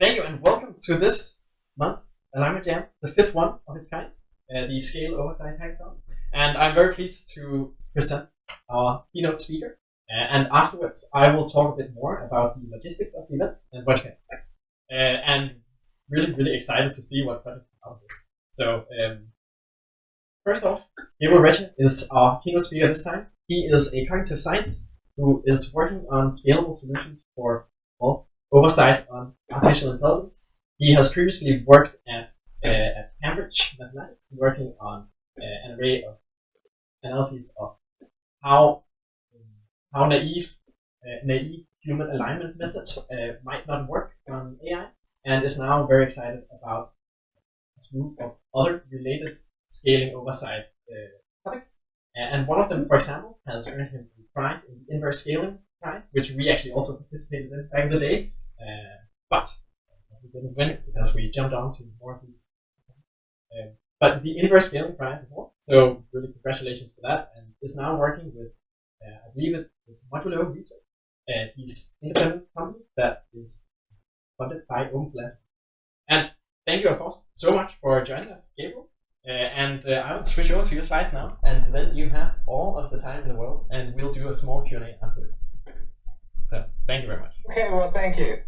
Thank you, and welcome to this month's Alignment Jam, the fifth one of its kind, the Scale Oversight Hackathon. And I'm very pleased to present our keynote speaker. And afterwards, I will talk a bit more about the logistics of the event and what you can expect. And really excited to see what projects come out of this. So, first off, Gabriel Recchia is our keynote speaker this time. He is a cognitive scientist who is working on scalable solutions for oversight on artificial intelligence. He has previously worked at Cambridge Mathematics, working on an array of analyses of how naive human alignment methods might not work on AI, and is now very excited about a group of other related scaling oversight topics. And one of them, for example, has earned him a prize in the inverse scaling prize, which we actually also participated in back in the day. But we didn't win because we jumped on to more of these. But the inverse scaling prize as well. So really congratulations for that. And is now working with, I believe it's Modulo Research. He's an independent company that is funded by OpenFlat. And thank you, of course, so much for joining us, Gabriel. I'll switch over to your slides now, and then you have all of the time in the world, and we'll do a small Q&A afterwards. So, thank you very much. Okay, well, thank you.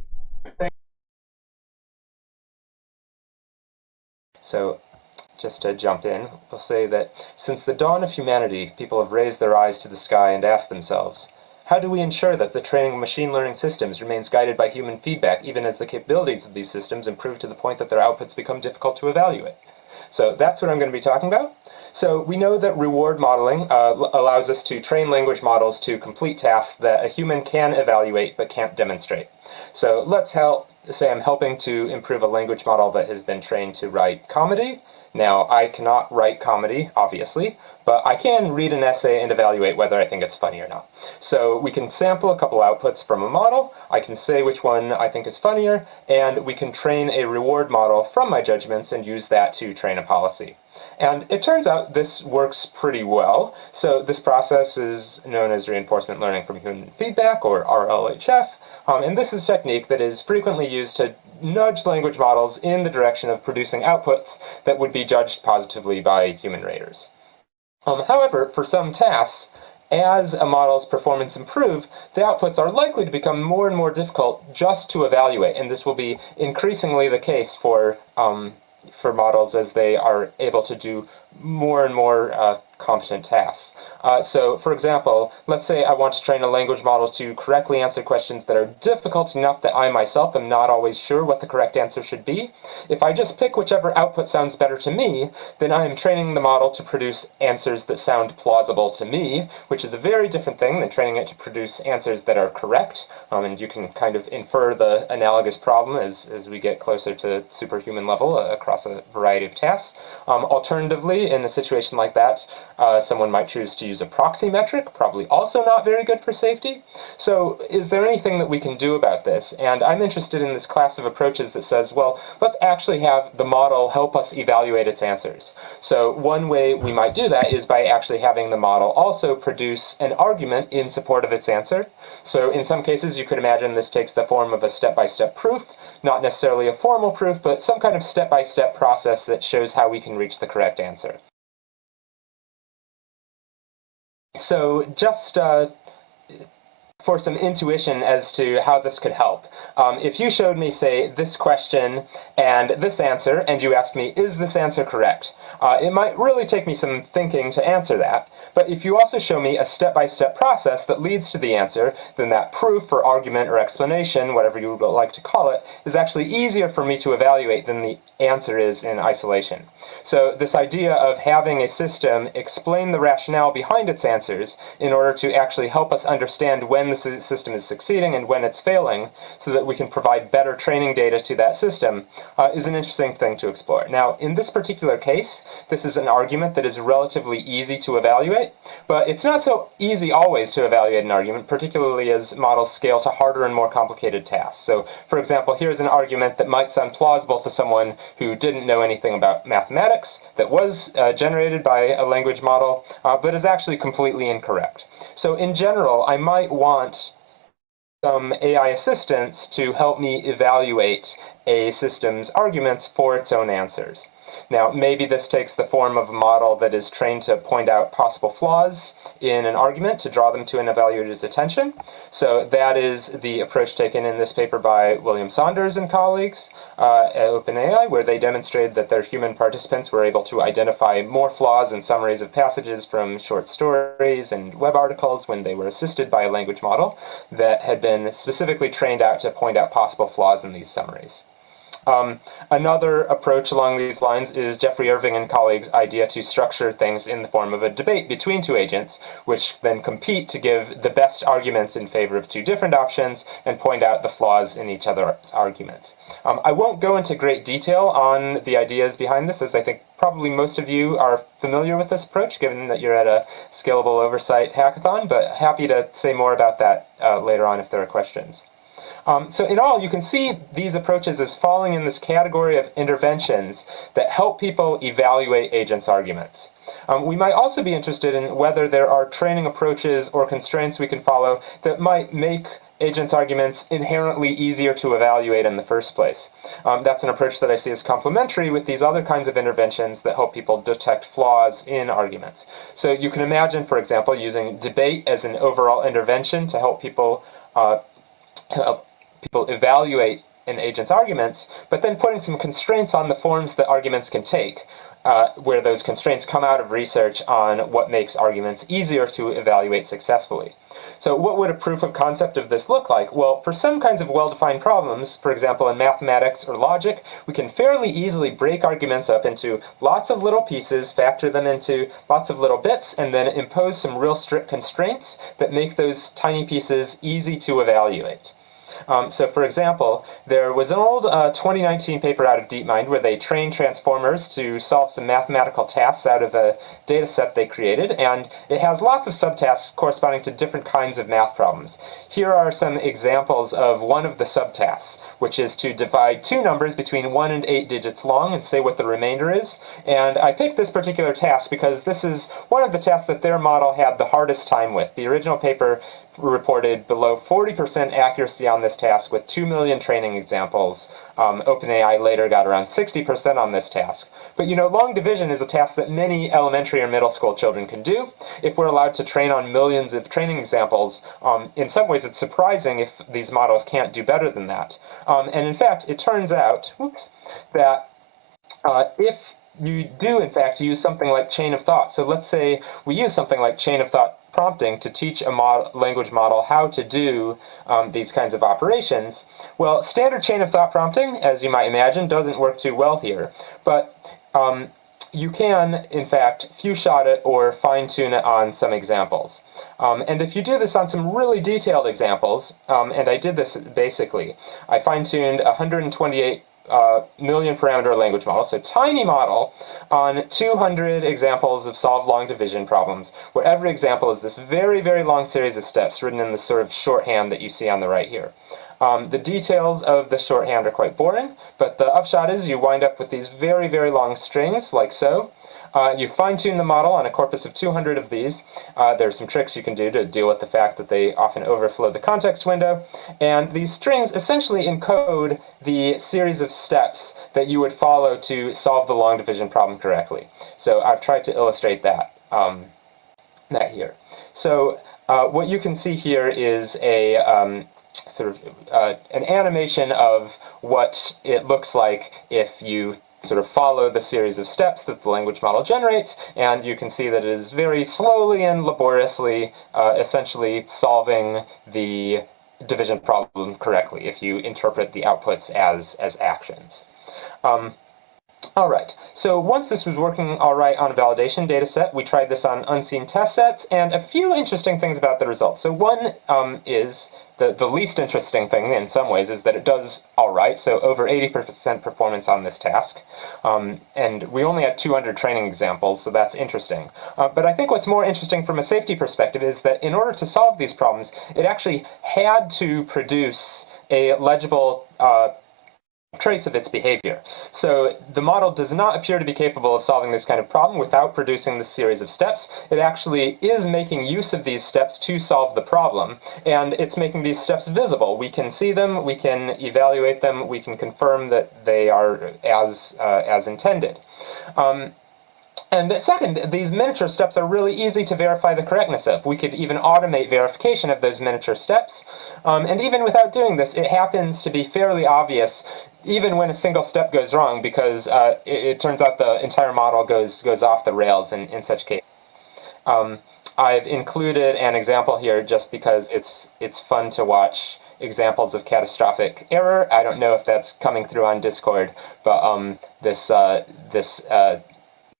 So, just to jump in, we'll say that since the dawn of humanity, people have raised their eyes to the sky and asked themselves, how do we ensure that the training of machine learning systems remains guided by human feedback, even as the capabilities of these systems improve to the point that their outputs become difficult to evaluate? So that's what I'm going to be talking about. So we know that reward modeling allows us to train language models to complete tasks that a human can evaluate but can't demonstrate. So let's say I'm helping to improve a language model that has been trained to write comedy. Now, I cannot write comedy, obviously, but I can read an essay and evaluate whether I think it's funny or not. So we can sample a couple outputs from a model, I can say which one I think is funnier, and we can train a reward model from my judgments and use that to train a policy. And it turns out this works pretty well. So this process is known as reinforcement learning from human feedback, or RLHF, and this is a technique that is frequently used to nudge language models in the direction of producing outputs that would be judged positively by human raters. However, for some tasks, as a model's performance improves, the outputs are likely to become more and more difficult just to evaluate, and this will be increasingly the case for models as they are able to do more and more competent tasks. So, for example, let's say I want to train a language model to correctly answer questions that are difficult enough that I myself am not always sure what the correct answer should be. If I just pick whichever output sounds better to me, then I am training the model to produce answers that sound plausible to me, which is a very different thing than training it to produce answers that are correct. And you can kind of infer the analogous problem as we get closer to superhuman level across a variety of tasks. Alternatively, in a situation like that, someone might choose to use a proxy metric, probably also not very good for safety. So is there anything that we can do about this? And I'm interested in this class of approaches that says, well, let's actually have the model help us evaluate its answers. So one way we might do that is by actually having the model also produce an argument in support of its answer. So in some cases, you could imagine this takes the form of a step-by-step proof, not necessarily a formal proof, but some kind of step-by-step process that shows how we can reach the correct answer. So just for some intuition as to how this could help. If you showed me, say, this question and this answer, and you asked me, is this answer correct? It might really take me some thinking to answer that. But if you also show me a step-by-step process that leads to the answer, then that proof or argument or explanation, whatever you would like to call it, is actually easier for me to evaluate than the answer is in isolation. So this idea of having a system explain the rationale behind its answers in order to actually help us understand when the system is succeeding and when it's failing, so that we can provide better training data to that system, is an interesting thing to explore. Now, in this particular case, this is an argument that is relatively easy to evaluate, but it's not so easy always to evaluate an argument, particularly as models scale to harder and more complicated tasks. So, for example, here's an argument that might sound plausible to someone who didn't know anything about mathematics, that was generated by a language model, but is actually completely incorrect. So in general, I might want some AI assistants to help me evaluate a system's arguments for its own answers. Now, maybe this takes the form of a model that is trained to point out possible flaws in an argument to draw them to an evaluator's attention. So that is the approach taken in this paper by William Saunders and colleagues at OpenAI, where they demonstrated that their human participants were able to identify more flaws in summaries of passages from short stories and web articles when they were assisted by a language model that had been specifically trained out to point out possible flaws in these summaries. Another approach along these lines is Jeffrey Irving and colleagues' idea to structure things in the form of a debate between two agents, which then compete to give the best arguments in favor of two different options and point out the flaws in each other's arguments. I won't go into great detail on the ideas behind this, as I think probably most of you are familiar with this approach, given that you're at a Scalable Oversight Hackathon, but happy to say more about that later on if there are questions. So in all, you can see these approaches as falling in this category of interventions that help people evaluate agents' arguments. We might also be interested in whether there are training approaches or constraints we can follow that might make agents' arguments inherently easier to evaluate in the first place. That's an approach that I see as complementary with these other kinds of interventions that help people detect flaws in arguments. So you can imagine, for example, using debate as an overall intervention to help people evaluate an agent's arguments, but then putting some constraints on the forms that arguments can take, where those constraints come out of research on what makes arguments easier to evaluate successfully. So what would a proof of concept of this look like? Well, for some kinds of well-defined problems, for example in mathematics or logic, we can fairly easily break arguments up into lots of little pieces, factor them into lots of little bits, and then impose some real strict constraints that make those tiny pieces easy to evaluate. So for example, there was an old 2019 paper out of DeepMind where they trained transformers to solve some mathematical tasks out of a data set they created, and it has lots of subtasks corresponding to different kinds of math problems. Here are some examples of one of the subtasks, which is to divide two numbers between 1 and 8 digits long and say what the remainder is. And I picked this particular task because this is one of the tasks that their model had the hardest time with. The original paper reported below 40% accuracy on this task with 2 million training examples. OpenAI later got around 60% on this task. But you know, long division is a task that many elementary or middle school children can do. If we're allowed to train on millions of training examples, in some ways it's surprising if these models can't do better than that. And in fact, it turns out that if you do, in fact, use something like chain of thought. So let's say we use something like chain of thought prompting to teach a language model how to do these kinds of operations. Well, standard chain of thought prompting, as you might imagine, doesn't work too well here. But you can, in fact, few-shot it or fine-tune it on some examples. And if you do this on some really detailed examples, and I did this basically, I fine-tuned 128 million parameter language model, so tiny model, on 200 examples of solved long division problems, where every example is this very, very long series of steps written in the sort of shorthand that you see on the right here. The details of the shorthand are quite boring, but the upshot is you wind up with these very, very long strings, like so. You fine-tune the model on a corpus of 200 of these. There's some tricks you can do to deal with the fact that they often overflow the context window. And these strings essentially encode the series of steps that you would follow to solve the long division problem correctly. So I've tried to illustrate that, here. So what you can see here is a an animation of what it looks like if you sort of follow the series of steps that the language model generates, and you can see that it is very slowly and laboriously essentially solving the division problem correctly if you interpret the outputs as actions. All right, so once this was working all right on a validation data set, we tried this on unseen test sets, and a few interesting things about the results. So one is the least interesting thing in some ways is that it does all right, so over 80% performance on this task. And we only had 200 training examples, so that's interesting. But I think what's more interesting from a safety perspective is that in order to solve these problems, it actually had to produce a legible trace of its behavior. So the model does not appear to be capable of solving this kind of problem without producing this series of steps. It actually is making use of these steps to solve the problem, and it's making these steps visible. We can see them, we can evaluate them, we can confirm that they are as intended. And second, these miniature steps are really easy to verify the correctness of. We could even automate verification of those miniature steps. And even without doing this, it happens to be fairly obvious even when a single step goes wrong, because it turns out the entire model goes off the rails in such cases. I've included an example here just because it's fun to watch examples of catastrophic error. I don't know if that's coming through on Discord, but this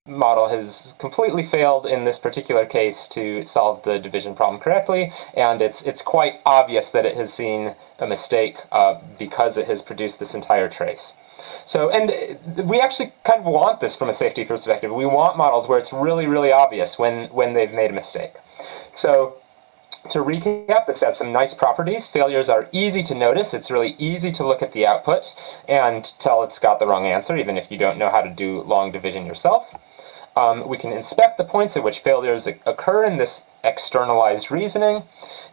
model has completely failed in this particular case to solve the division problem correctly, and it's quite obvious that it has seen a mistake because it has produced this entire trace. So, and we actually kind of want this from a safety perspective. We want models where it's really, really obvious when they've made a mistake. So, to recap, this has some nice properties. Failures are easy to notice. It's really easy to look at the output and tell it's got the wrong answer, even if you don't know how to do long division yourself. We can inspect the points at which failures occur in this externalized reasoning.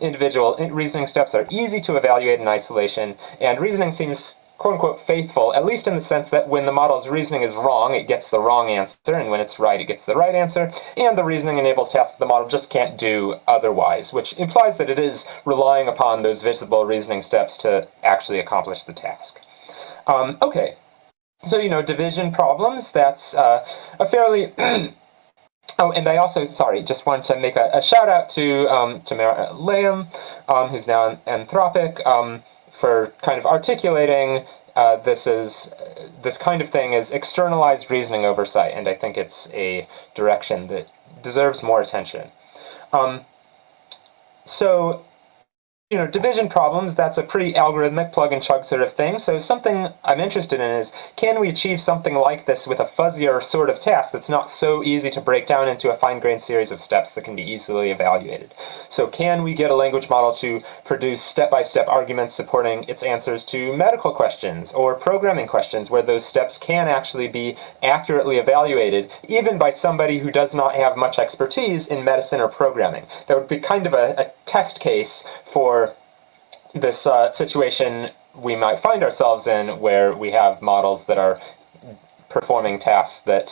Individual reasoning steps are easy to evaluate in isolation, and reasoning seems quote-unquote faithful, at least in the sense that when the model's reasoning is wrong, it gets the wrong answer, and when it's right, it gets the right answer, and the reasoning enables tasks that the model just can't do otherwise, which implies that it is relying upon those visible reasoning steps to actually accomplish the task. Okay. So, division problems, that's a fairly... Oh, and I also, just wanted to make a shout out to Tamara Layam, who's now in Anthropic, for kind of articulating this kind of thing as externalized reasoning oversight, and I think it's a direction that deserves more attention. So, division problems, that's a pretty algorithmic plug-and-chug sort of thing. So something I'm interested in is, can we achieve something like this with a fuzzier sort of task that's not so easy to break down into a fine-grained series of steps that can be easily evaluated? So can we get a language model to produce step-by-step arguments supporting its answers to medical questions or programming questions where those steps can actually be accurately evaluated, even by somebody who does not have much expertise in medicine or programming? That would be kind of a test case for this situation we might find ourselves in, where we have models that are performing tasks that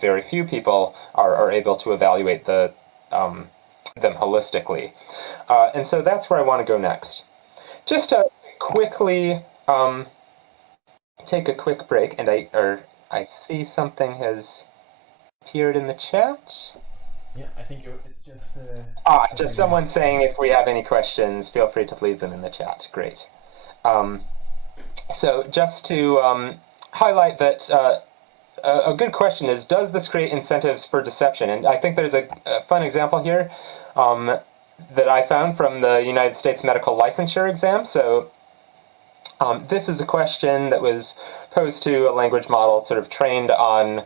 very few people are able to evaluate them holistically, and so that's where I want to go next. Just to quickly take a quick break, and I see something has appeared in the chat. Yeah, I think it's just... just someone saying if we have any questions, feel free to leave them in the chat. Great. So just to highlight that a good question is, does this create incentives for deception? And I think there's a fun example here that I found from the United States medical licensure exam. So this is a question that was posed to a language model sort of trained on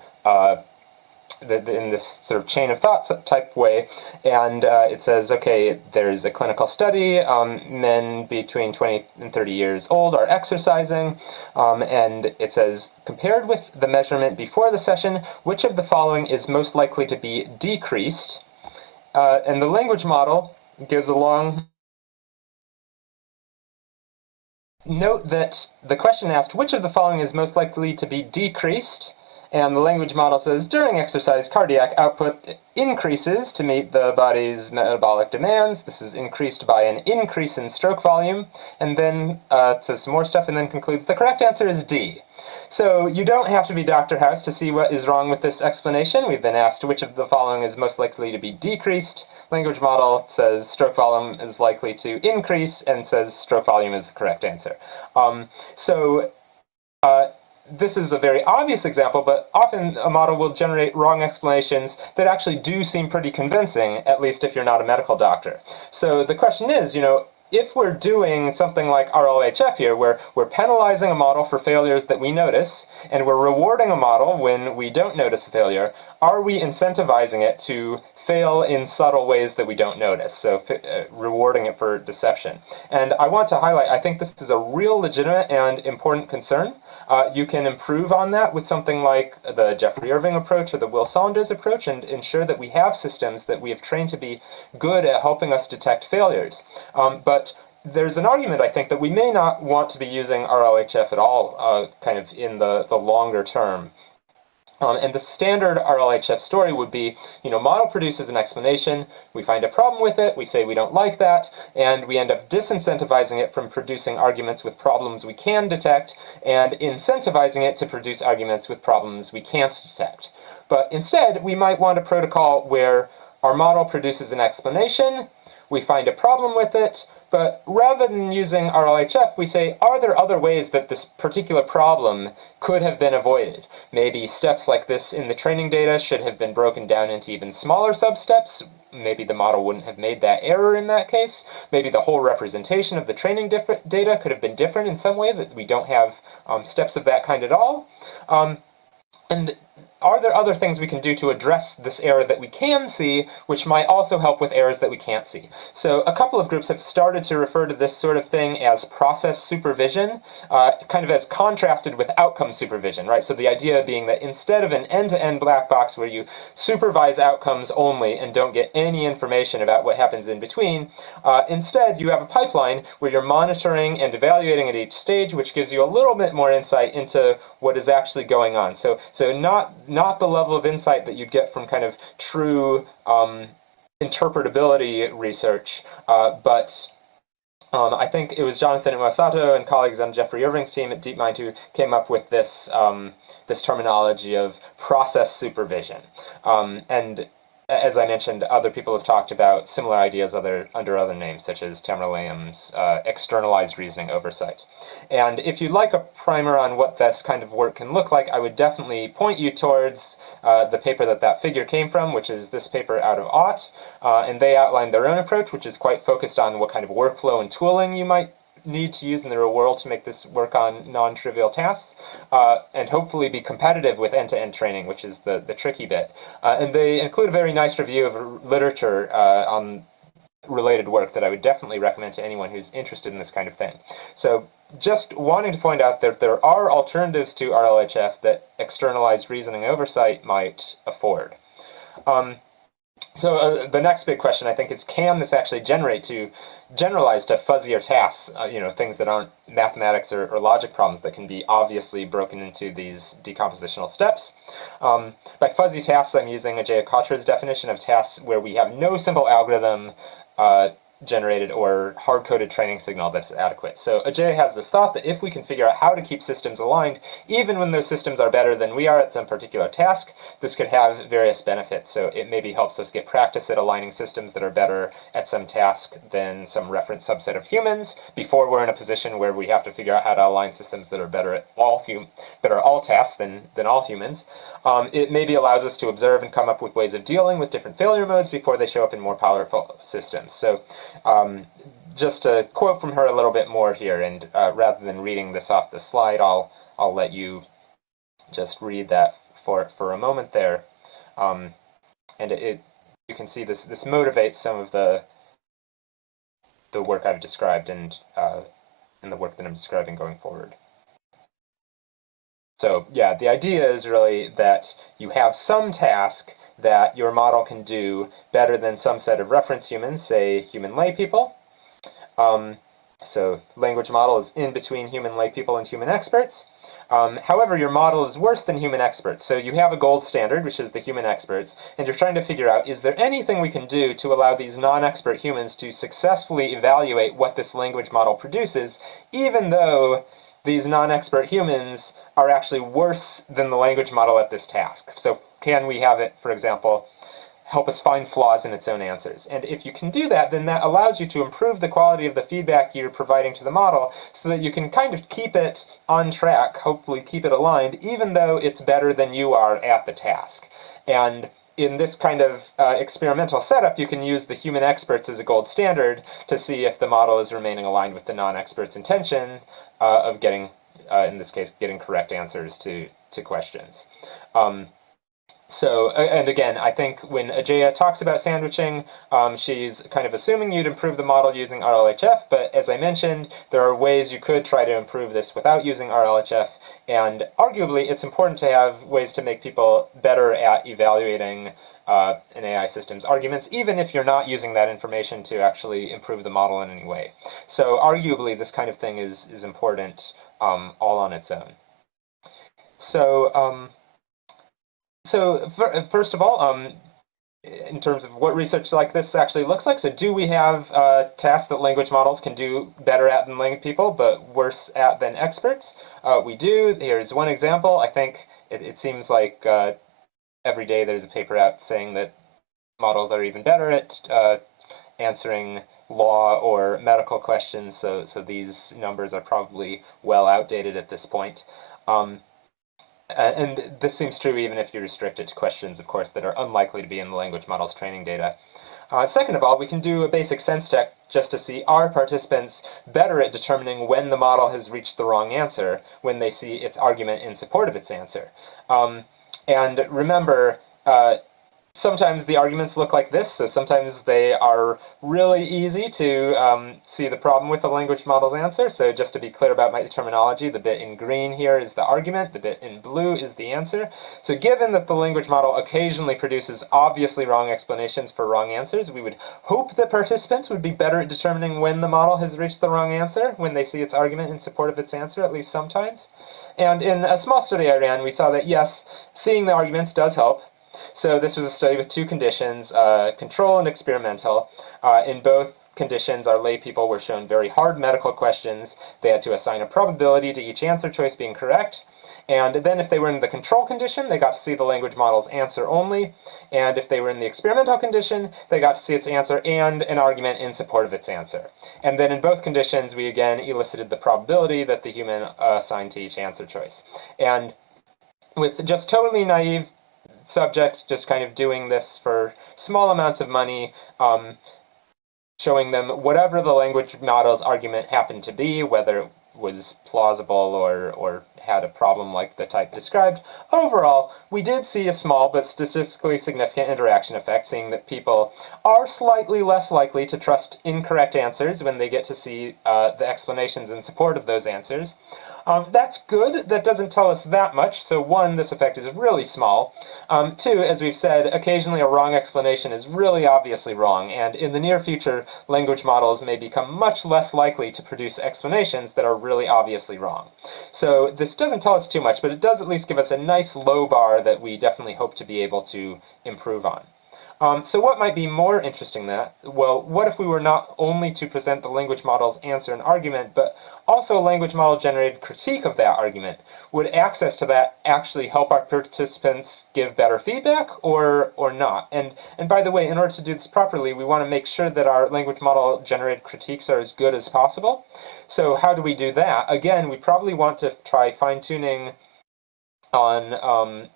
in this sort of chain of thought type way, and it says, okay, there's a clinical study, men between 20 and 30 years old are exercising, and it says, compared with the measurement before the session, which of the following is most likely to be decreased? And the language model gives a long note that the question asked, which of the following is most likely to be decreased? And the language model says, during exercise, cardiac output increases to meet the body's metabolic demands. This is increased by an increase in stroke volume. And then it says some more stuff and then concludes, the correct answer is D. So you don't have to be Dr. House to see what is wrong with this explanation. We've been asked which of the following is most likely to be decreased. Language model says stroke volume is likely to increase and says stroke volume is the correct answer. This is a very obvious example, but often a model will generate wrong explanations that actually do seem pretty convincing, at least if you're not a medical doctor. So the question is, if we're doing something like RLHF here, where we're penalizing a model for failures that we notice, and we're rewarding a model when we don't notice a failure, are we incentivizing it to fail in subtle ways that we don't notice? So rewarding it for deception. And I want to highlight, I think this is a real legitimate and important concern. You can improve on that with something like the Jeffrey Irving approach or the Will Saunders approach, and ensure that we have systems that we have trained to be good at helping us detect failures. But there's an argument, I think, that we may not want to be using RLHF at all, kind of in the longer term. And the standard RLHF story would be, model produces an explanation, we find a problem with it, we say we don't like that, and we end up disincentivizing it from producing arguments with problems we can detect, and incentivizing it to produce arguments with problems we can't detect. But instead, we might want a protocol where our model produces an explanation, we find a problem with it, but rather than using RLHF, we say, are there other ways that this particular problem could have been avoided? Maybe steps like this in the training data should have been broken down into even smaller substeps. Maybe the model wouldn't have made that error in that case. Maybe the whole representation of the training data could have been different in some way, that we don't have steps of that kind at all. And are there other things we can do to address this error that we can see, which might also help with errors that we can't see? So a couple of groups have started to refer to this sort of thing as process supervision, kind of as contrasted with outcome supervision, right? So the idea being that instead of an end-to-end black box where you supervise outcomes only and don't get any information about what happens in between, instead you have a pipeline where you're monitoring and evaluating at each stage, which gives you a little bit more insight into what is actually going on. So not the level of insight that you'd get from kind of true interpretability research, but I think it was Jonathan Iwasato and colleagues on Jeffrey Irving's team at DeepMind who came up with this this terminology of process supervision. And as I mentioned, other people have talked about similar ideas under other names, such as Tamara Lamb's externalized reasoning oversight. And if you'd like a primer on what this kind of work can look like, I would definitely point you towards the paper that figure came from, which is this paper out of Ott. And they outlined their own approach, which is quite focused on what kind of workflow and tooling you might need to use in the real world to make this work on non-trivial tasks, and hopefully be competitive with end-to-end training, which is the tricky bit. And they include a very nice review of literature on related work that I would definitely recommend to anyone who's interested in this kind of thing. So just wanting to point out that there are alternatives to RLHF that externalized reasoning oversight might afford. So the next big question, I think, is can this actually generalize to fuzzier tasks, things that aren't mathematics or logic problems that can be obviously broken into these decompositional steps? By fuzzy tasks, I'm using Ajay Kotra's definition of tasks where we have no simple algorithm generated or hard-coded training signal that's adequate. So Ajay has this thought that if we can figure out how to keep systems aligned, even when those systems are better than we are at some particular task, this could have various benefits. So it maybe helps us get practice at aligning systems that are better at some task than some reference subset of humans before we're in a position where we have to figure out how to align systems that are better at all tasks than all humans. It maybe allows us to observe and come up with ways of dealing with different failure modes before they show up in more powerful systems. So just to quote from her a little bit more here, and rather than reading this off the slide, I'll let you just read that for a moment there, and you can see this motivates some of the work I've described and the work that I'm describing going forward. So yeah, the idea is really that you have some task that your model can do better than some set of reference humans, say human lay people. So language model is in between human lay people and human experts. However, your model is worse than human experts. So you have a gold standard, which is the human experts, and you're trying to figure out, is there anything we can do to allow these non-expert humans to successfully evaluate what this language model produces, even though these non-expert humans are actually worse than the language model at this task? So can we have it, for example, help us find flaws in its own answers? And if you can do that, then that allows you to improve the quality of the feedback you're providing to the model so that you can kind of keep it on track, hopefully keep it aligned, even though it's better than you are at the task. And in this kind of experimental setup, you can use the human experts as a gold standard to see if the model is remaining aligned with the non-expert's intention of getting, in this case, getting correct answers to questions. So, and again, I think when Ajaya talks about sandwiching, she's kind of assuming you'd improve the model using RLHF, but as I mentioned, there are ways you could try to improve this without using RLHF, and arguably it's important to have ways to make people better at evaluating an AI system's arguments, even if you're not using that information to actually improve the model in any way. So arguably this kind of thing is important all on its own. So, first of all, in terms of what research like this actually looks like, so do we have tasks that language models can do better at than people, but worse at than experts? We do. Here's one example. I think it seems like every day there's a paper out saying that models are even better at answering law or medical questions, so these numbers are probably well outdated at this point. And this seems true even if you restrict it to questions, of course, that are unlikely to be in the language model's training data. Second of all, we can do a basic sense check just to see, are participants better at determining when the model has reached the wrong answer when they see its argument in support of its answer. And remember, sometimes the arguments look like this, so sometimes they are really easy to see the problem with the language model's answer. So just to be clear about my terminology, the bit in green here is the argument, the bit in blue is the answer. So given that the language model occasionally produces obviously wrong explanations for wrong answers, we would hope that participants would be better at determining when the model has reached the wrong answer when they see its argument in support of its answer, at least sometimes. And in a small study I ran, we saw that yes, seeing the arguments does help. So this was a study with two conditions, control and experimental. In both conditions, our lay people were shown very hard medical questions. They had to assign a probability to each answer choice being correct. And then if they were in the control condition, they got to see the language model's answer only. And if they were in the experimental condition, they got to see its answer and an argument in support of its answer. And then in both conditions, we again elicited the probability that the human assigned to each answer choice. And with just totally naive subjects, just kind of doing this for small amounts of money, showing them whatever the language model's argument happened to be, whether it was plausible or had a problem like the type described. Overall, we did see a small but statistically significant interaction effect, seeing that people are slightly less likely to trust incorrect answers when they get to see the explanations in support of those answers. That's good. That doesn't tell us that much. So one, this effect is really small. Two, as we've said, occasionally a wrong explanation is really obviously wrong, and in the near future, language models may become much less likely to produce explanations that are really obviously wrong. So this doesn't tell us too much, but it does at least give us a nice low bar that we definitely hope to be able to improve on. So what might be more interesting than that? Well, what if we were not only to present the language model's answer and argument, but also a language model-generated critique of that argument? Would access to that actually help our participants give better feedback, or not? And by the way, in order to do this properly, we want to make sure that our language model-generated critiques are as good as possible. So how do we do that? Again, we probably want to try fine-tuning on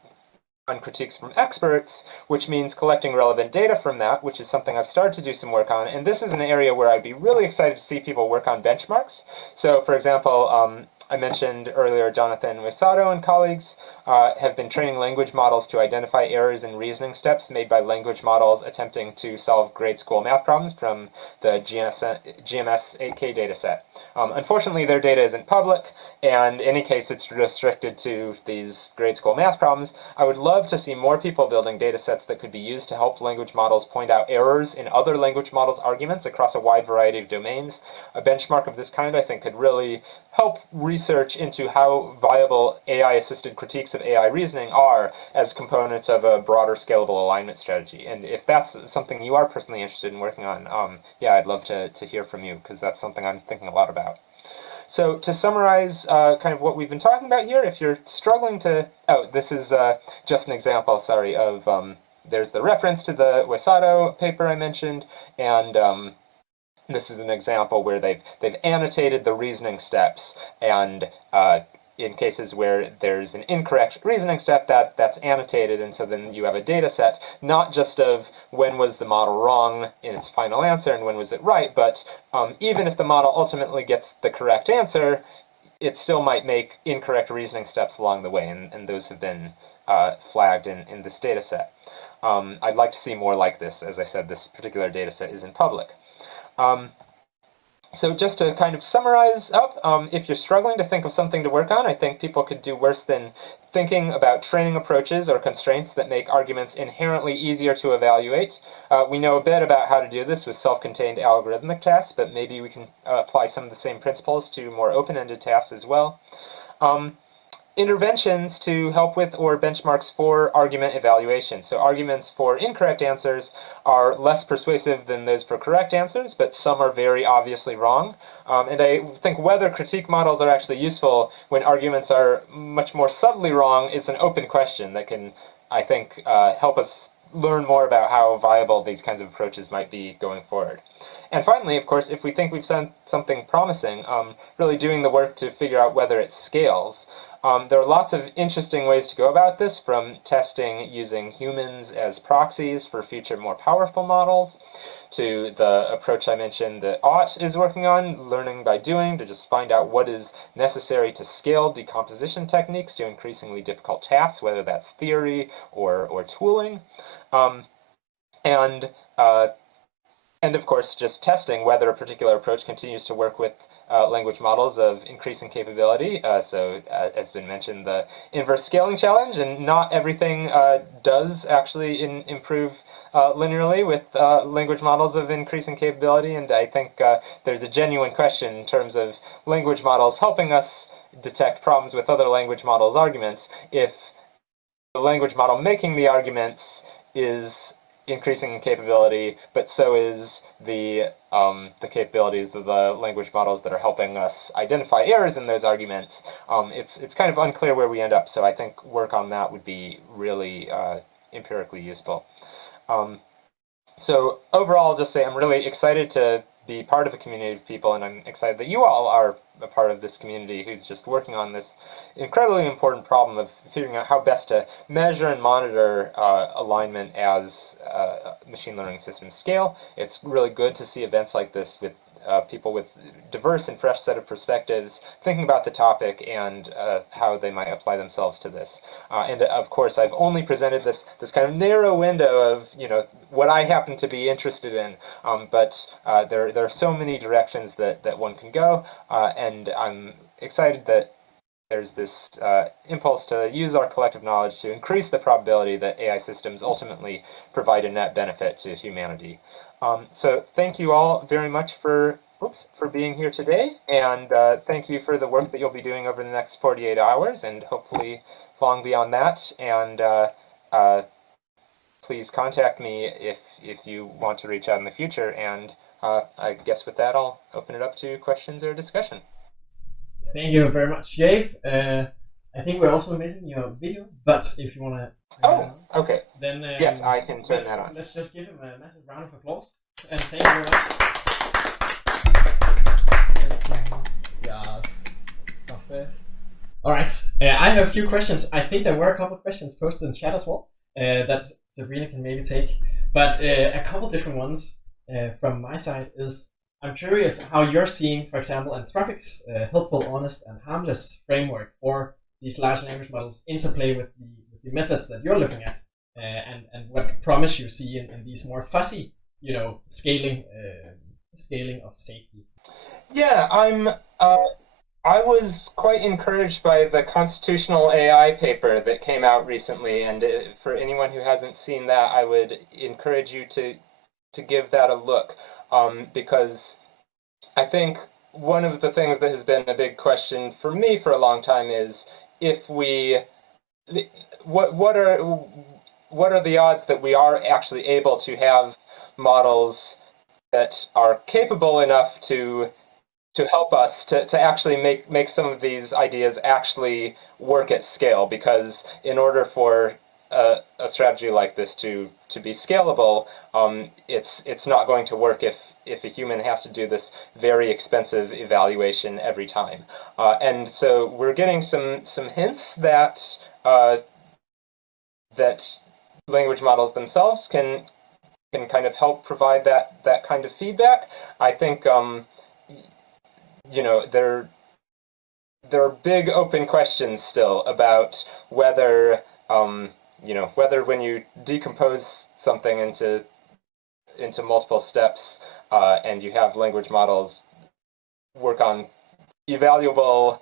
critiques from experts, which means collecting relevant data from that, which is something I've started to do some work on. And this is an area where I'd be really excited to see people work on benchmarks. So for example, I mentioned earlier Jonathan Wesato and colleagues have been training language models to identify errors in reasoning steps made by language models attempting to solve grade school math problems from the GMS 8K dataset. Unfortunately, their data isn't public, and in any case, it's restricted to these grade school math problems. I would love to see more people building datasets that could be used to help language models point out errors in other language models' arguments across a wide variety of domains. A benchmark of this kind, I think, could really help research into how viable AI-assisted critiques of AI reasoning are as components of a broader scalable alignment strategy. And if that's something you are personally interested in working on, yeah, I'd love to hear from you, because that's something I'm thinking a lot about. So to summarize kind of what we've been talking about here, if you're struggling to, this is just an example, sorry, of, there's the reference to the Wesato paper I mentioned, and this is an example where they've annotated the reasoning steps, and in cases where there's an incorrect reasoning step, that's annotated, and so then you have a data set, not just of when was the model wrong in its final answer and when was it right, but even if the model ultimately gets the correct answer, it still might make incorrect reasoning steps along the way, and those have been flagged in this data set. I'd like to see more like this. As I said, this particular data set is in public. So just to kind of summarize up, if you're struggling to think of something to work on, I think people could do worse than thinking about training approaches or constraints that make arguments inherently easier to evaluate. We know a bit about how to do this with self-contained algorithmic tasks, but maybe we can apply some of the same principles to more open-ended tasks as well. Interventions to help with or benchmarks for argument evaluation. So arguments for incorrect answers are less persuasive than those for correct answers, but some are very obviously wrong. And I think whether critique models are actually useful when arguments are much more subtly wrong is an open question that can, I think, help us learn more about how viable these kinds of approaches might be going forward. And finally, of course, if we think we've done something promising, really doing the work to figure out whether it scales. There are lots of interesting ways to go about this, from testing using humans as proxies for future more powerful models, to the approach I mentioned that Ott is working on, learning by doing, to just find out what is necessary to scale decomposition techniques to increasingly difficult tasks, whether that's theory or tooling. And of course, just testing whether a particular approach continues to work with language models of increasing capability. So as been mentioned, the inverse scaling challenge, and not everything does actually improve linearly with language models of increasing capability. And I think there's a genuine question in terms of language models helping us detect problems with other language models' arguments if the language model making the arguments is increasing in capability, but so is the capabilities of the language models that are helping us identify errors in those arguments. It's kind of unclear where we end up, so I think work on that would be really empirically useful. So overall, I'll just say I'm really excited to be part of a community of people, and I'm excited that you all are a part of this community who's just working on this incredibly important problem of figuring out how best to measure and monitor alignment as machine learning systems scale. It's really good to see events like this with people with diverse and fresh set of perspectives thinking about the topic and how they might apply themselves to this. And of course, I've only presented this kind of narrow window of what I happen to be interested in, but there are so many directions that one can go, and I'm excited that there's this impulse to use our collective knowledge to increase the probability that AI systems ultimately provide a net benefit to humanity. So thank you all very much for being here today, and thank you for the work that you'll be doing over the next 48 hours, and hopefully long beyond that. And please contact me if you want to reach out in the future. And I guess with that, I'll open it up to questions or discussion. Thank you very much, Dave. I think we're also missing your video, but if you want to... okay. Then yes, I can turn that on. Let's just give him a massive round of applause. And thank you very much. Yes. All right. I have a few questions. I think there were a couple of questions posted in chat as well that Sabrina can maybe take. But a couple different ones from my side is, I'm curious how you're seeing, for example, Anthropic's helpful, honest, and harmless framework for these large language models interplay with the methods that you're looking at, and what promise you see in these more fussy, scaling of safety. Yeah, I was quite encouraged by the constitutional AI paper that came out recently, and for anyone who hasn't seen that, I would encourage you to give that a look. Because I think one of the things that has been a big question for me for a long time is what are the odds that we are actually able to have models that are capable enough to help us to actually make some of these ideas actually work at scale? Because in order for a strategy like this to be scalable, it's not going to work if a human has to do this very expensive evaluation every time. And so we're getting some hints that that language models themselves can kind of help provide that kind of feedback. I think there are big open questions still about whether whether when you decompose something into multiple steps and you have language models work on evaluable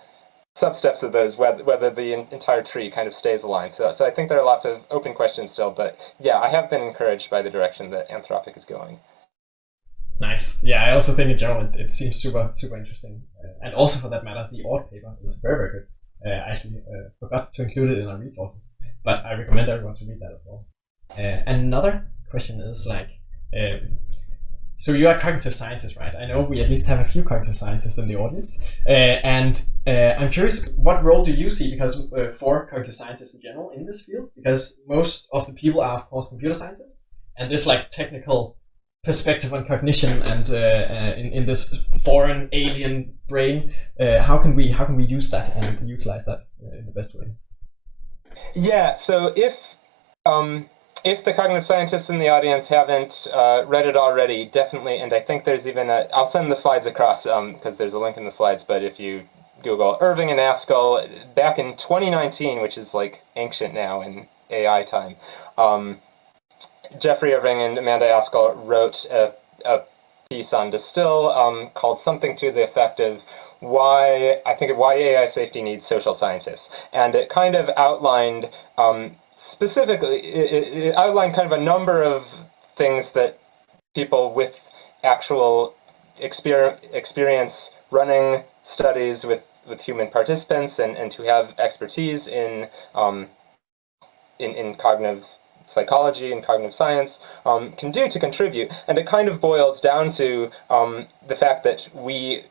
substeps of those, whether the entire tree kind of stays aligned. So I think there are lots of open questions still, but yeah, I have been encouraged by the direction that Anthropic is going. Nice. Yeah, I also think in general it seems super interesting, and also for that matter, the Ord paper is very good. I actually forgot to include it in our resources, but I recommend everyone to read that as well. Another question is like, so you are cognitive scientists, right? I know we at least have a few cognitive scientists in the audience, and I'm curious, what role do you see for cognitive scientists in general in this field? Because most of the people are, of course, computer scientists, and this like technical perspective on cognition and in this foreign alien brain, how can we use that and utilize that in the best way? Yeah, so if the cognitive scientists in the audience haven't read it already, definitely, and I think there's even I'll send the slides across because there's a link in the slides, but if you Google Irving and Askell back in 2019, which is like ancient now in AI time, Jeffrey Irving and Amanda Askell wrote a piece on Distill called something to the effect of why AI safety needs social scientists. And it kind of outlined specifically, it outlined kind of a number of things that people with actual experience running studies with human participants and who have expertise in cognitive psychology and cognitive science can do to contribute. And it kind of boils down to the fact that we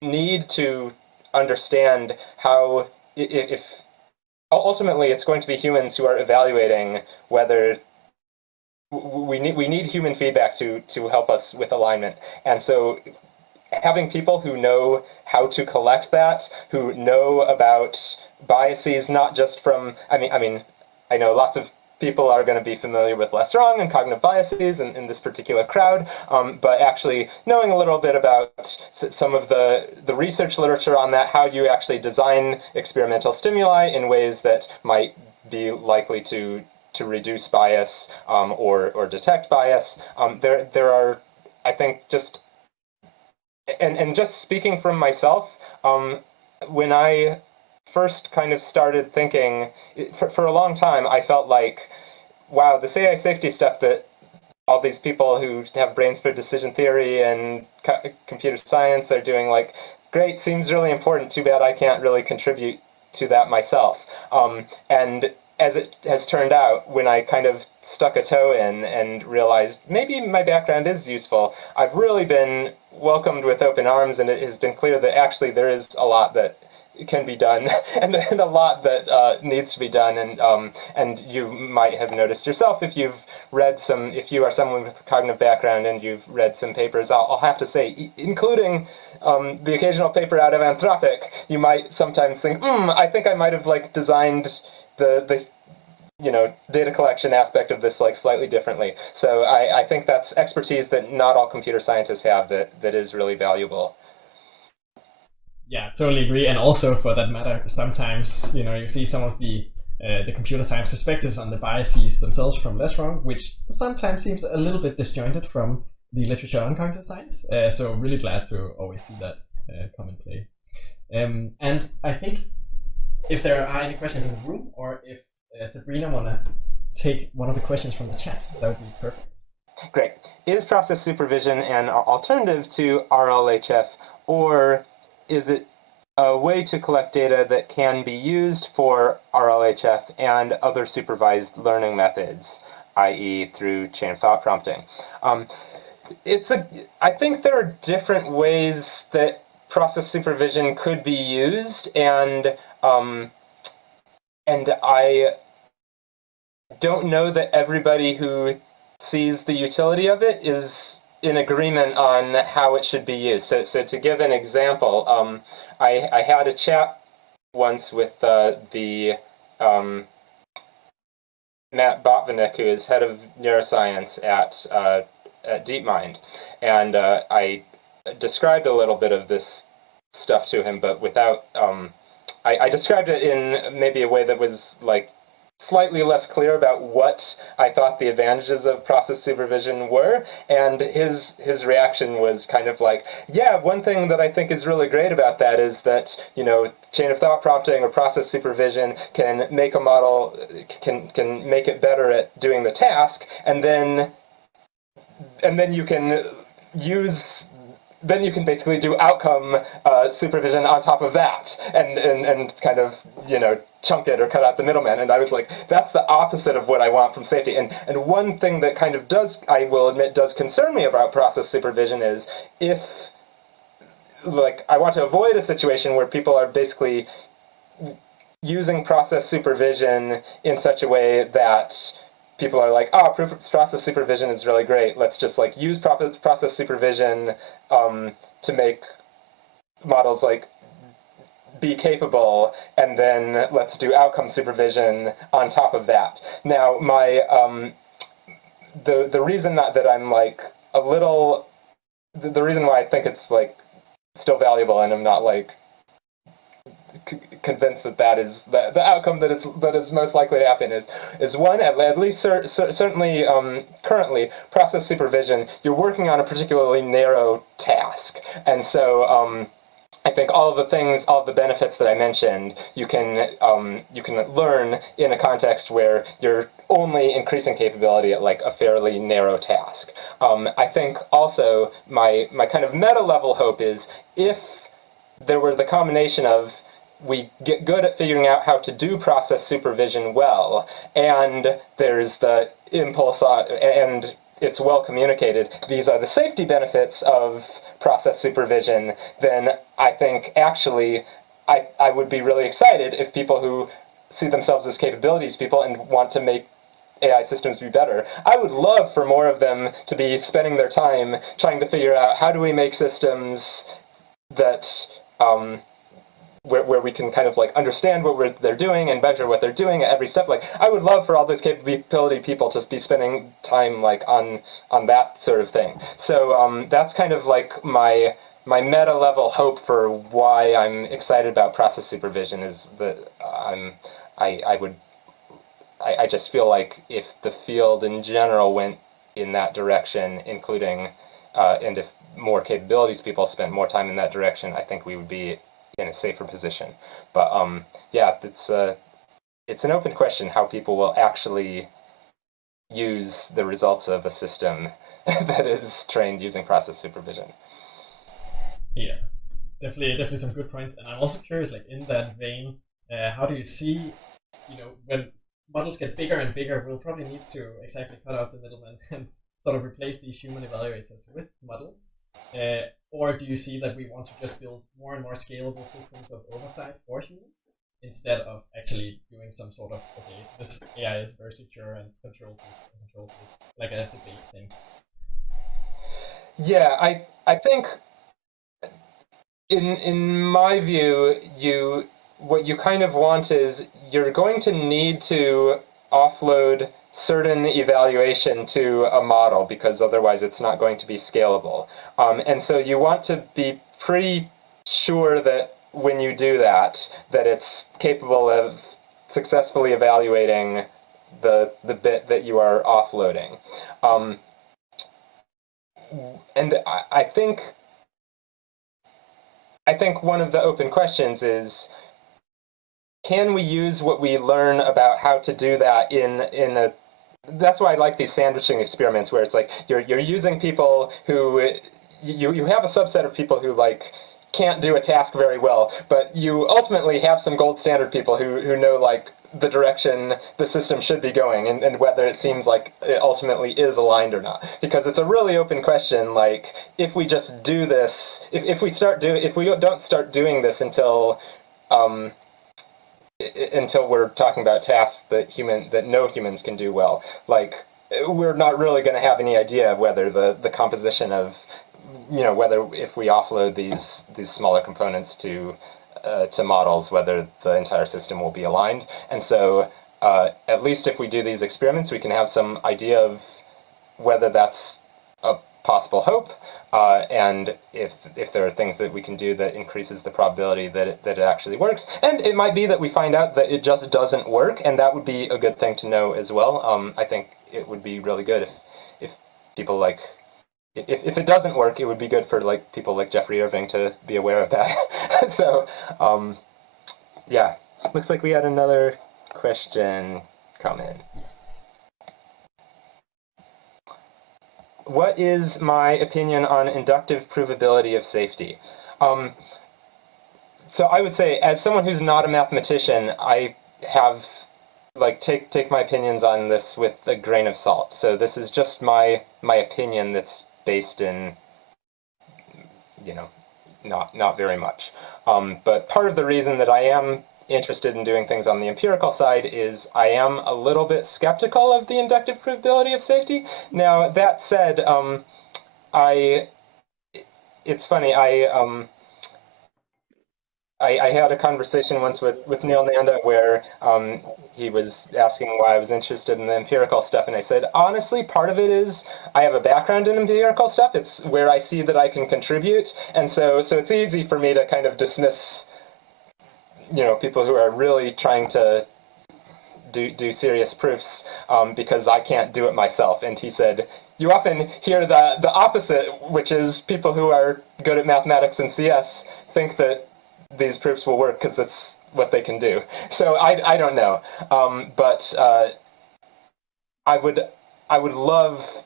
need to understand how, if ultimately it's going to be humans who are evaluating whether we need human feedback to help us with alignment. And so having people who know how to collect that, who know about biases, not just from, I mean, I know lots of people are going to be familiar with less wrong and cognitive biases in this particular crowd, but actually knowing a little bit about some of the research literature on that, how you actually design experimental stimuli in ways that might be likely to reduce bias or detect bias. There are, I think, just speaking from myself, when I first kind of started thinking, for a long time, I felt like, wow, this AI safety stuff that all these people who have brains for decision theory and computer science are doing, like, great, seems really important. Too bad I can't really contribute to that myself. And as it has turned out, when I kind of stuck a toe in and realized maybe my background is useful, I've really been welcomed with open arms, and it has been clear that actually there is a lot that can be done and a lot that needs to be done, and you might have noticed yourself if you are someone with a cognitive background and you've read some papers, I'll have to say, including the occasional paper out of Anthropic, you might sometimes think, I think I might have like designed the data collection aspect of this like slightly differently. So I think that's expertise that not all computer scientists have that is really valuable. Yeah, totally agree. And also, for that matter, sometimes you see some of the computer science perspectives on the biases themselves from less wrong, which sometimes seems a little bit disjointed from the literature on cognitive science. So really glad to always see that come in play. And I think if there are any questions in the room, or if Sabrina wanna take one of the questions from the chat, that would be perfect. Great. Is process supervision an alternative to RLHF, or is it a way to collect data that can be used for RLHF and other supervised learning methods, i.e. through chain of thought prompting? I think there are different ways that process supervision could be used, and I don't know that everybody who sees the utility of it is in agreement on how it should be used. So to give an example, I had a chat once with the Matt Botvinnik, who is head of neuroscience at DeepMind, and I described a little bit of this stuff to him, but without I described it in maybe a way that was like slightly less clear about what I thought the advantages of process supervision were, and his reaction was kind of like, yeah, one thing that I think is really great about that is that, you know, chain of thought prompting or process supervision can make a model, can make it better at doing the task, and then you can use then you can basically do outcome supervision on top of that, and kind of, you know, chunk it or cut out the middleman. And I was like, that's the opposite of what I want from safety. And one thing that kind of does, I will admit, does concern me about process supervision is if, like, I want to avoid a situation where people are basically using process supervision in such a way that people are like, oh, process supervision is really great. Let's just like use process supervision to make models like be capable, and then let's do outcome supervision on top of that. Now, my the reason that I'm like a little, the reason why I think it's like still valuable, and I'm not like convinced that is the outcome that is most likely to happen is one, at least certainly currently, process supervision, you're working on a particularly narrow task, and so I think all of the benefits that I mentioned, you can learn in a context where you're only increasing capability at like a fairly narrow task. I think also my kind of meta level hope is if there were the combination of we get good at figuring out how to do process supervision well, and there's the impulse, and it's well communicated, these are the safety benefits of process supervision, then I think actually I would be really excited if people who see themselves as capabilities people and want to make AI systems be better, I would love for more of them to be spending their time trying to figure out how do we make systems that where we can kind of like understand what they're doing and measure what they're doing at every step. Like, I would love for all those capability people to be spending time like on that sort of thing. So that's kind of like my meta level hope for why I'm excited about process supervision is that I just feel like if the field in general went in that direction, including and if more capabilities people spent more time in that direction, I think we would be in a safer position. But yeah, it's an open question how people will actually use the results of a system that is trained using process supervision. Yeah, definitely some good points. And I'm also curious, like in that vein, how do you see, you know, when models get bigger and bigger, we'll probably need to exactly cut out the middleman and sort of replace these human evaluators with models. Or do you see that we want to just build more and more scalable systems of oversight for humans instead of actually doing some sort of, okay, this AI is very secure and controls this, like a debate thing? Yeah, I think in my view, what you kind of want is you're going to need to offload certain evaluation to a model because otherwise it's not going to be scalable. And so you want to be pretty sure that when you do that, that it's capable of successfully evaluating the bit that you are offloading. And I think one of the open questions is, can we use what we learn about how to do that in a, that's why I like these sandwiching experiments where it's like you're using people who you have a subset of people who like can't do a task very well, but you ultimately have some gold standard people who know like the direction the system should be going and whether it seems like it ultimately is aligned or not. Because it's a really open question, like if we just do this, if we don't start doing this until until we're talking about tasks that no humans can do well. Like, we're not really going to have any idea of whether the composition of, whether if we offload these smaller components to models, whether the entire system will be aligned. And so at least if we do these experiments, we can have some idea of whether that's a possible hope, and if there are things that we can do that increases the probability that it actually works. And it might be that we find out that it just doesn't work, and that would be a good thing to know as well. I think it would be really good if people like, if it doesn't work, it would be good for like people like Jeffrey Irving to be aware of that. So yeah, looks like we had another question come in. Yes. What is my opinion on inductive provability of safety? So I would say, as someone who's not a mathematician, I have, like, take my opinions on this with a grain of salt. So this is just my opinion that's based in, not very much. But part of the reason that I am interested in doing things on the empirical side is I am a little bit skeptical of the inductive provability of safety. Now, that said, it's funny, I had a conversation once with Neil Nanda where he was asking why I was interested in the empirical stuff, and I said, honestly, part of it is I have a background in empirical stuff. It's where I see that I can contribute, and so it's easy for me to kind of dismiss people who are really trying to do serious proofs because I can't do it myself. And he said, you often hear the opposite, which is people who are good at mathematics and CS think that these proofs will work because that's what they can do. So I don't know, but I would love.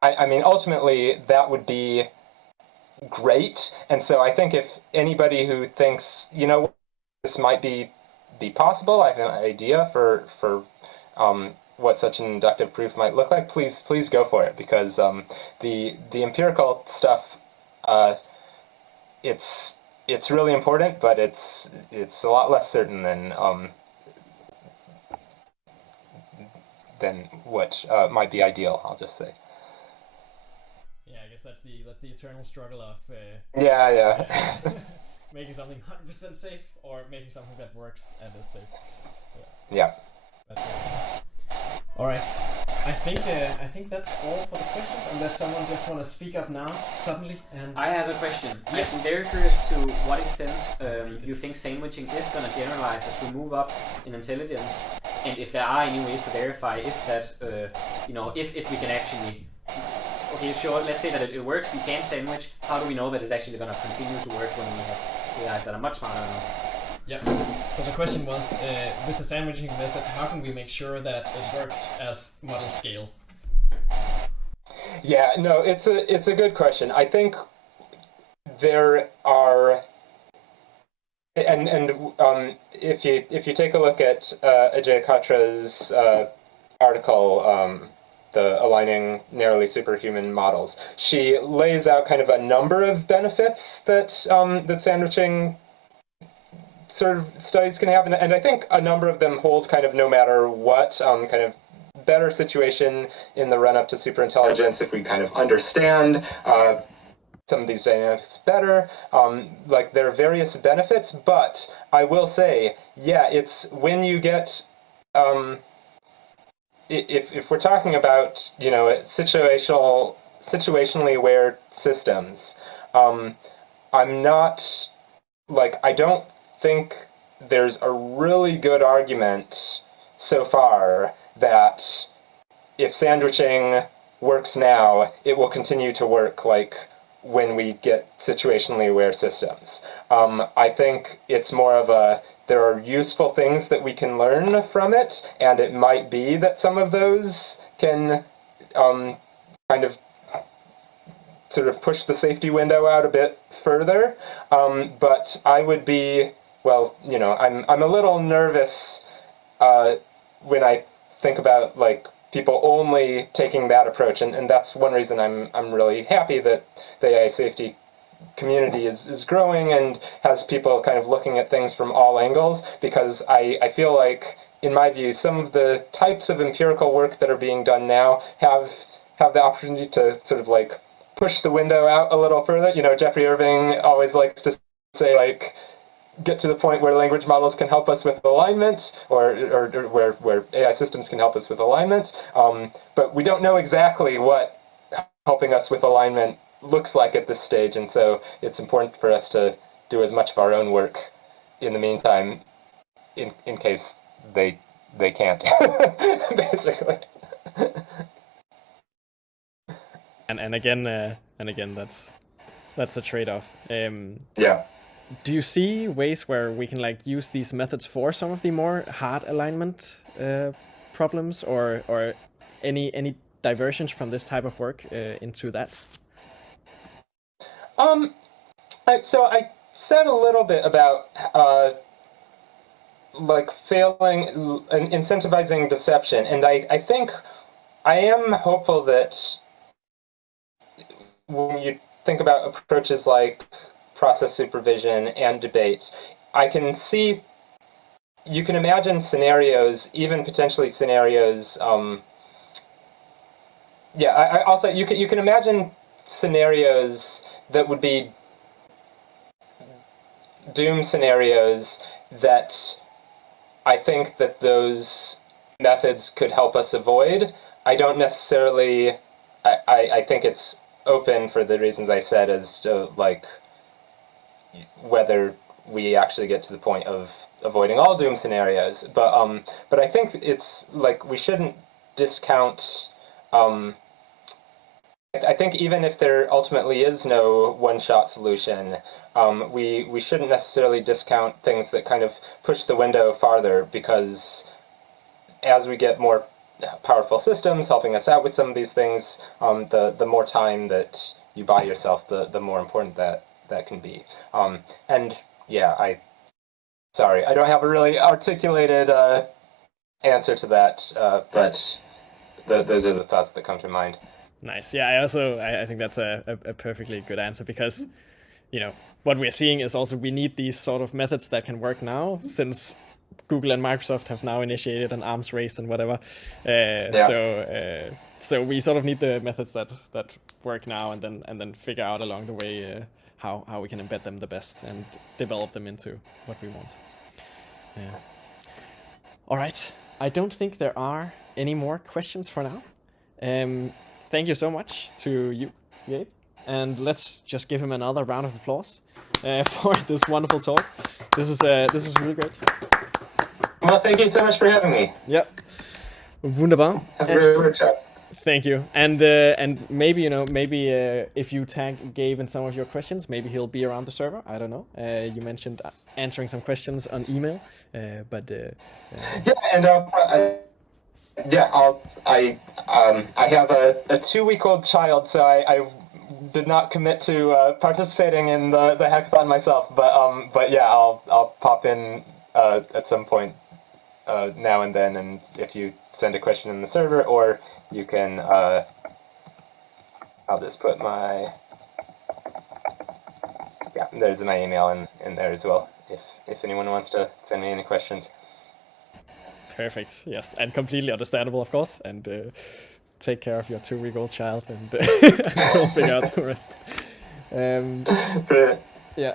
I mean, ultimately, that would be great. And so I think if anybody who thinks, this might be possible, I have an idea for what such an inductive proof might look like, please go for it, because the empirical stuff, it's really important, but it's a lot less certain than what might be ideal, I'll just say. Yeah, I guess that's the eternal struggle of yeah. making something 100% safe or making something that works and is safe. Yeah. All right. I think that's all for the questions. Unless someone just want to speak up now suddenly. And I have a question. Yes. I'm very curious to what extent you think sandwiching is going to generalize as we move up in intelligence, and if there are any ways to verify if that, if we can actually. Okay, sure. Let's say that it works. We can sandwich. How do we know that it's actually going to continue to work when we have AIs that are much smarter than us? Yeah. So the question was, with the sandwiching method, how can we make sure that it works as models scale? Yeah, no, it's a good question. I think there are, and if you take a look at Ajay Katra's article, the Aligning Narrowly Superhuman Models, she lays out kind of a number of benefits that that sandwiching sort of studies can have, and I think a number of them hold kind of no matter what, kind of better situation in the run-up to superintelligence if we kind of understand some of these dynamics better. Like, there are various benefits, but I will say, yeah, it's when you get if we're talking about situationally aware systems, I'm not, like, I don't think there's a really good argument so far that if sandwiching works now, it will continue to work like when we get situationally aware systems. I think it's more of there are useful things that we can learn from it, and it might be that some of those can kind of sort of push the safety window out a bit further. But I would be, I'm a little nervous when I think about like people only taking that approach, and that's one reason I'm really happy that the AI safety community is growing and has people kind of looking at things from all angles, because I feel like, in my view, some of the types of empirical work that are being done now have the opportunity to sort of like push the window out a little further. You know, Jeffrey Irving always likes to say, like, get to the point where language models can help us with alignment, or where AI systems can help us with alignment. But we don't know exactly what helping us with alignment looks like at this stage, and so it's important for us to do as much of our own work in the meantime, in case they can't, basically. And again, that's the trade-off. Yeah. Do you see ways where we can like use these methods for some of the more hard alignment problems, or any diversions from this type of work into that? So I said a little bit about like failing and incentivizing deception, and I think I am hopeful that when you think about approaches like process supervision and debate, I can see, you can imagine scenarios, even potentially scenarios. I also you can imagine scenarios that would be doom scenarios that I think that those methods could help us avoid. I don't necessarily. I think it's open for the reasons I said, as to like whether we actually get to the point of avoiding all doom scenarios. But I think it's like we shouldn't discount. I think even if there ultimately is no one-shot solution, we shouldn't necessarily discount things that kind of push the window farther, because as we get more powerful systems helping us out with some of these things, the more time that you buy yourself, the more important that can be. And yeah, sorry, I don't have a really articulated answer to that, but those are the thoughts that come to mind. Nice. Yeah, I think that's a perfectly good answer, because, you know, what we're seeing is also we need these sort of methods that can work now, since Google and Microsoft have now initiated an arms race and whatever. So we sort of need the methods that work now, and then figure out along the way how we can embed them the best and develop them into what we want. All right. I don't think there are any more questions for now. Thank you so much to you, Gabe, and let's just give him another round of applause for this wonderful talk. This was really great. Well, thank you so much for having me. Yep. Wunderbar. Have a great workshop. Thank you. And maybe if you tag Gabe in some of your questions, maybe he'll be around the server. I don't know. You mentioned answering some questions on email, but yeah, and I have a 2-week-old child, so I did not commit to participating in the hackathon myself. But yeah, I'll pop in at some point now and then, and if you send a question in the server, or you can I'll just put there's my email in there as well, if anyone wants to send me any questions. Perfect. Yes, and completely understandable, of course. And take care of your 2-week-old child, and we'll figure out the rest. Yeah.